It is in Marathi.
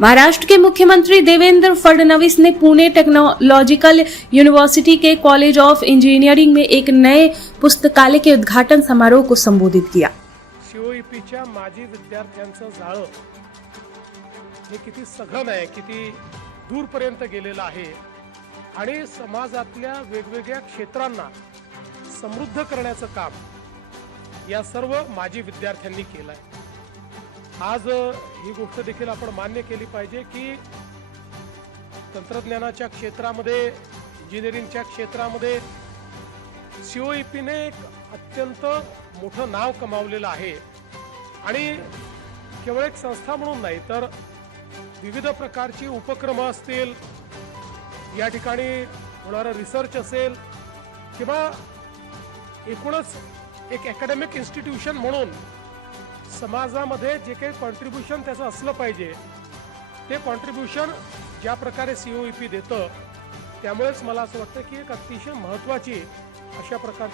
महाराष्ट्र के मुख्यमंत्री देवेंद्र फडणवीस ने Pune technological university K college of engineering में एक नए पुस्तकालय के उद्घाटन समारोह को संबोधित किया। सीओईपीच्या माजी विद्यार्थ्यांचं जाळं हे किती सघन आहे, किती दूरपर्यंत गेलेलं आहे आणि समाजातल्या वेगवेगळ्या क्षेत्रांना समृद्ध करण्याचं काम या सर्व माजी विद्यार्थ्यांनी केलं आहे। आज ही गोष्ट देखील आपण मान्य केली पाहिजे की तंत्रज्ञानाच्या क्षेत्रामध्ये, इंजिनिअरिंगच्या क्षेत्रामध्ये सीओईपीने एक अत्यंत मोठं नाव कमावलेलं आहे आणि केवळ एक संस्था म्हणून नाही तर विविध प्रकारची उपक्रम असतील, या ठिकाणी होणारा रिसर्च असेल किंवा एकूणच एक अकॅडमिक इन्स्टिट्यूशन म्हणून समाजामध्ये जे काही कॉन्ट्रीब्युशन त्याचं असलं पाहिजे ते कॉन्ट्रीब्युशन ज्या प्रकारे सीओईपी देतं, त्यामुळेच मला असं वाटतं की एक अतिशय महत्त्वाची अशा प्रकारची